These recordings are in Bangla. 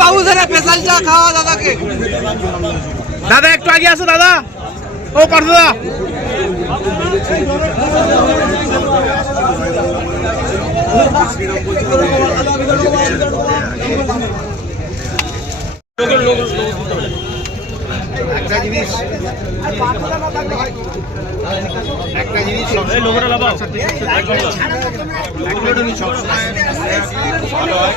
বাবু স্পেশাল চা খাওয়া দাদাকে। দাদা একটু আগে আসো দাদা। ও পার্থ দাদা একটা জিনিস ভালো হয়,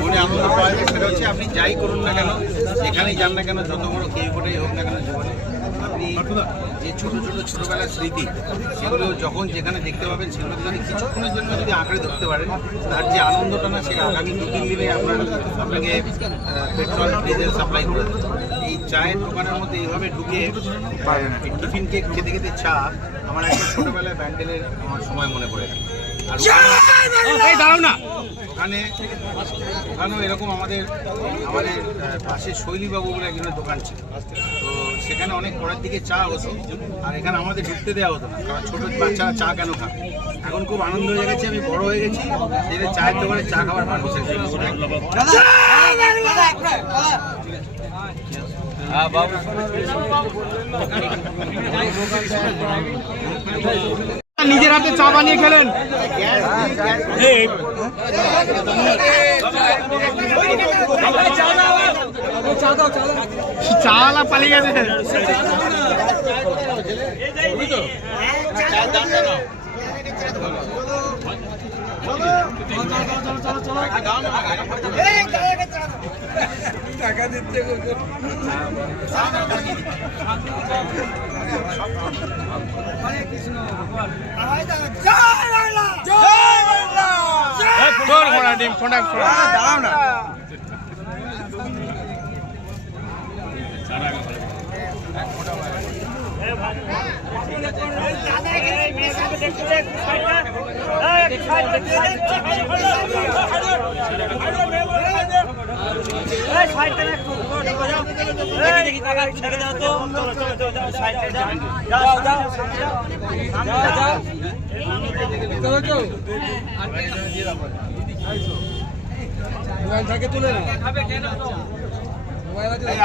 মনে আনন্দ পাওয়া যায়, সেটা হচ্ছে আপনি যাই করুন না কেন, যেখানেই যান না কেন, যত বড় কেউটাই হোক না কেন জীবনে, আপনি যে ছোটবেলার স্মৃতি সেগুলো যখন যেখানে দেখতে পাবেন, সেগুলো যদি কিছুক্ষণের জন্য যদি আঁকড়ে ধরতে পারেন, তার যে আনন্দটা না, সেটা আগামী 2-3 দিনে আপনাকে পেট্রোল ডিজেল সাপ্লাই করে দেবে। এই চায়ের দোকানের মধ্যে এইভাবে ঢুকে টিফিন কেক খেতে খেতে চা, আমার একটা ছোটবেলায় ব্যান্ডেলের আমার সময় মনে পড়ে গেল। আর ওখানেও এরকম আমাদের পাশে শৈলীবাবু বলে একজনের দোকান ছিল, তো সেখানে অনেক পরের দিকে চা হতো, আর এখানে আমাদের ঢুকতে দেওয়া হতো না, কারণ ছোটো বাচ্চারা চা কেন খাবে। এখন খুব আনন্দ হয়ে গেছে, আমি বড় হয়ে গেছি, সেটা চায়ের দোকানে চা খাওয়ার মানুষ নিজের হাতে চা বানিয়ে খেলেন। চাওয়ালা পালিয়ে গেছে। টাকা দিচ্ছে দাঁড়াও না।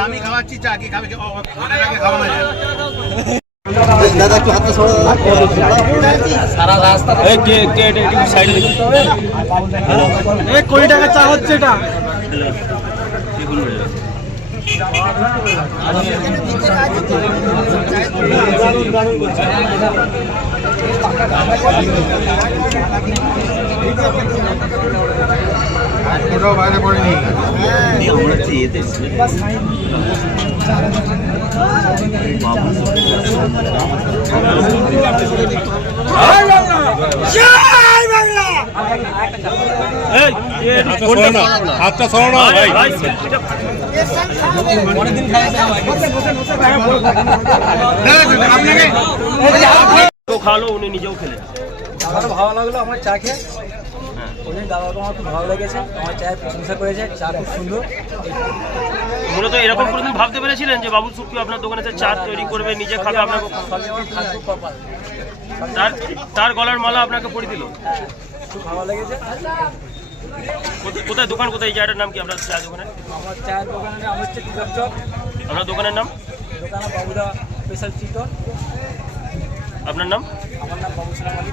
আমি খাওয়াচ্ছি চা, কি খাবে? খাওয়া না দাদা, একটু হাতে সারা রাস্তা 20 টাকা চা হচ্ছে এটা। ওটাও বাইরে পড়েনি। হাতটা সরানো ভাই। খাওয়ালো, উনি নিজেও খেলেন। আমারও ভালো লাগলো আমার চা খেয়ে। ওই দাদাকে আমার খুব ভালো লেগেছে, আমার চায়ের প্রশংসা করেছে, চা খুব সুন্দর। মূলত এরকম কোনোদিন ভাবতে পেরেছিলেন যে বাবুল সুপ্রিয় আপনার দোকানে চা তৈরি করবে, নিজে খাবে, আপনাকে তার গলার মালা আপনাকে পরিয়ে দিল? খুব ভালো লেগেছে। কোথায় দোকান, কোথায় এই জায়গাটার নাম কি আপনার চা দোকানের? আমার চায়ের দোকানের নাম হচ্ছে টিকার চক। আপনার দোকানের নাম? দোকানে বাবুদা স্পেশাল চিটন। আপনার নাম? আমার নাম বাবু সালাম আলী।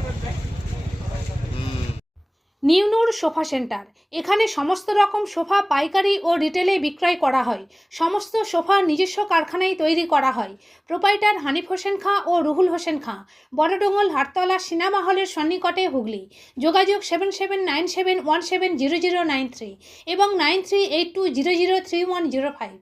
নিউনুর সোফা সেন্টার, এখানে সমস্ত রকম সোফা পাইকারি ও রিটেলে বিক্রয় করা হয়। সমস্ত সোফা নিজস্ব কারখানায় তৈরি করা হয়। প্রোপাইটার হানিফ হোসেন খাঁ ও রুহুল হোসেন খাঁ, বড়ডোঙ্গল হাটতলা সিনেমা হলের সন্নিকটে, হুগলি। যোগাযোগ 7797170093 এবং 9382003105।